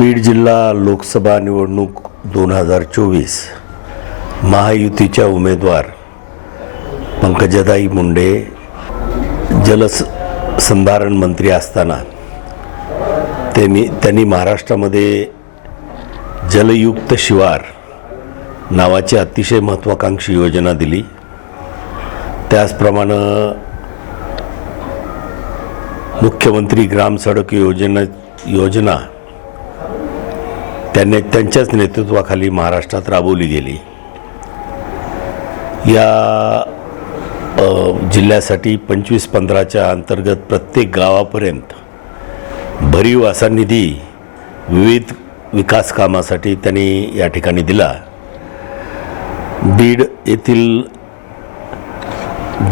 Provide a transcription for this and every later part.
बीड जिल्हा लोकसभा निवडणूक दोन हजार चोवीस. महायुतीच्या उमेदवार पंकजाताई मुंडे जलसंधारण मंत्री असताना त्यांनी त्यांनी महाराष्ट्रामध्ये जलयुक्त शिवार नावाची अतिशय महत्त्वाकांक्षी योजना दिली. त्याचप्रमाणे मुख्यमंत्री ग्राम सडक योजना योजना त्यांनी त्यांच्याच नेतृत्वाखाली महाराष्ट्रात राबवली गेली. या जिल्ह्यासाठी पंचवीस पंधराच्या अंतर्गत प्रत्येक गावापर्यंत भरीव असा निधी विविध विकास कामासाठी त्यांनी या ठिकाणी दिला. बीड येथील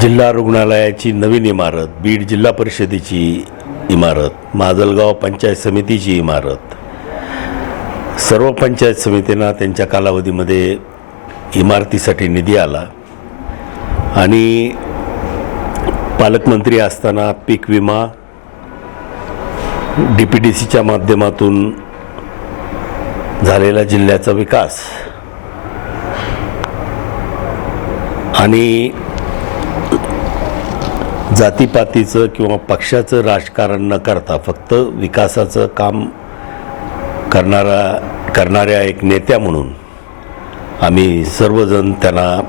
जिल्हा रुग्णालयाची नवीन इमारत बीड जिल्हा परिषदेची इमारत माजलगाव पंचायत समितीची इमारत सर्व पंचायत समितींना त्यांच्या कालावधीमध्ये इमारतीसाठी निधी आला. आणि पालकमंत्री असताना पीक विमा डी पी डी सीच्या माध्यमातून झालेला जिल्ह्याचा विकास आणि जातीपातीचं किंवा पक्षाचं राजकारण न करता फक्त विकासाचं काम करणारा करणाऱ्या एक नेत्या म्हणून आम्ही सर्वजण त्यांना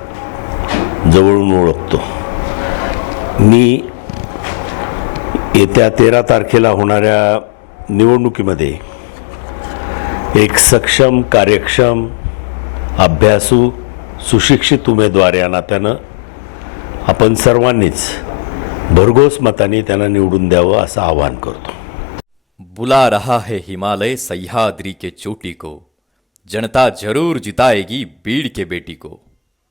जवळून ओळखतो. मी येत्या तेरा तारखेला होणाऱ्या निवडणुकीमध्ये एक सक्षम कार्यक्षम अभ्यासू सुशिक्षित उमेदवार या नात्यानं आपण सर्वांनीच भरघोस मताने त्यांना निवडून द्यावं असं आवाहन करतो. बुला रहा है हिमालय सह्याद्री के चोटी को जनता जरूर जिताएगी बीड़ के बेटी को।